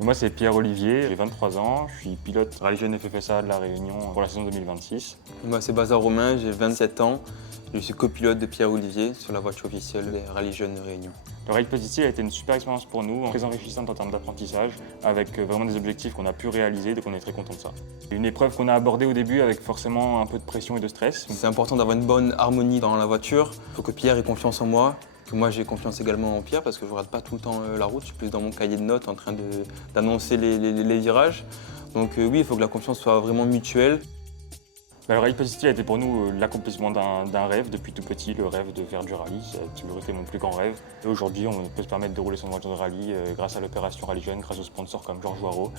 Moi, c'est Pierre-Olivier, j'ai 23 ans, je suis pilote Rallye Jeune FFSA de La Réunion pour la saison 2026. Moi, c'est Bazar Romain, j'ai 27 ans. Je suis copilote de Pierre-Olivier sur la voiture officielle des Rallye Jeunes Réunion. Le Rallye Positif a été une super expérience pour nous, très enrichissante en termes d'apprentissage, avec vraiment des objectifs qu'on a pu réaliser, donc on est très content de ça. Une épreuve qu'on a abordée au début avec forcément un peu de pression et de stress. C'est important d'avoir une bonne harmonie dans la voiture. Il faut que Pierre ait confiance en moi, que moi j'ai confiance également en Pierre parce que je ne rate pas tout le temps la route. Je suis plus dans mon cahier de notes en train d'annoncer les virages. Donc oui, il faut que la confiance soit vraiment mutuelle. Le Rallye Positif a été pour nous l'accomplissement d'un rêve depuis tout petit, le rêve de faire du rallye. Ça a toujours été mon plus grand rêve. Et aujourd'hui, on peut se permettre de rouler son voiture de rallye grâce à l'opération Rallye Jeune, grâce aux sponsors comme Georges Waro.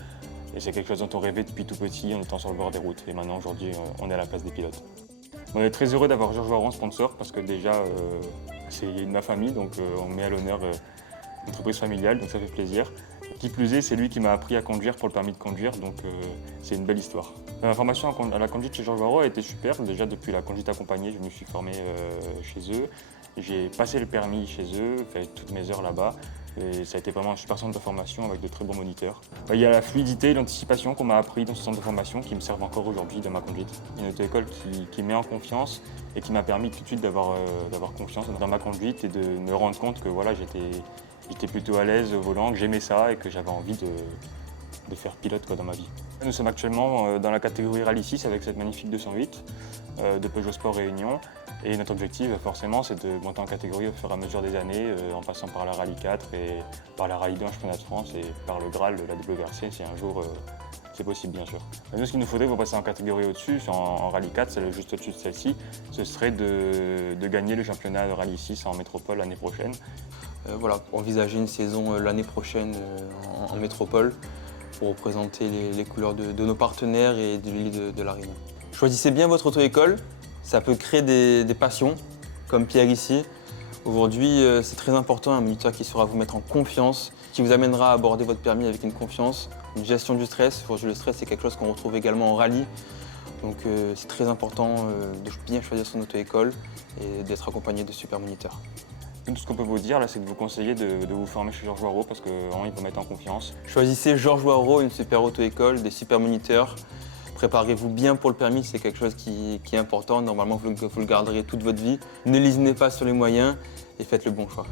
Et c'est quelque chose dont on rêvait depuis tout petit en étant sur le bord des routes. Et maintenant, aujourd'hui, on est à la place des pilotes. On est très heureux d'avoir Georges Waro en sponsor parce que déjà, c'est de ma famille, donc on met à l'honneur l'entreprise familiale, donc ça fait plaisir. Qui plus est, c'est lui qui m'a appris à conduire pour le permis de conduire, donc c'est une belle histoire. Ma formation à la conduite chez Georges Waro a été super. Déjà depuis la conduite accompagnée, je me suis formé chez eux. J'ai passé le permis chez eux, fait toutes mes heures là-bas. Et ça a été vraiment un super centre de formation avec de très bons moniteurs. Il y a la fluidité et l'anticipation qu'on m'a appris dans ce centre de formation qui me servent encore aujourd'hui dans ma conduite. Une auto-école qui met en confiance et qui m'a permis tout de suite d'avoir confiance dans ma conduite et de me rendre compte que voilà, j'étais plutôt à l'aise au volant, que j'aimais ça et que j'avais envie de faire pilote dans ma vie. Nous sommes actuellement dans la catégorie Rallye 6 avec cette magnifique 208 de Peugeot Sport Réunion. Et notre objectif, forcément, c'est de monter en catégorie au fur et à mesure des années, en passant par la Rallye 4 et par la Rallye 2 en championnat de France et par le Graal, la WRC, si un jour c'est possible, bien sûr. Nous, ce qu'il nous faudrait pour passer en catégorie au-dessus, en Rallye 4, c'est juste au-dessus de celle-ci, ce serait de gagner le championnat de Rallye 6 en métropole l'année prochaine. Voilà, envisager une saison l'année prochaine en métropole pour représenter les couleurs de nos partenaires et de l'île de La Réunion. Choisissez bien votre auto-école, ça peut créer des passions, comme Pierre ici. Aujourd'hui, c'est très important, un moniteur qui saura vous mettre en confiance, qui vous amènera à aborder votre permis avec une confiance, une gestion du stress. Aujourd'hui, le stress, c'est quelque chose qu'on retrouve également en rallye. Donc c'est très important de bien choisir son auto-école et d'être accompagné de super moniteurs. Tout ce qu'on peut vous dire, là, c'est de vous conseiller de vous former chez Georges Waro parce qu'il peut mettre en confiance. Choisissez Georges Waro, une super auto-école, des super moniteurs. Préparez-vous bien pour le permis, c'est quelque chose qui est important. Normalement, vous le garderez toute votre vie. Ne lésinez pas sur les moyens et faites le bon choix.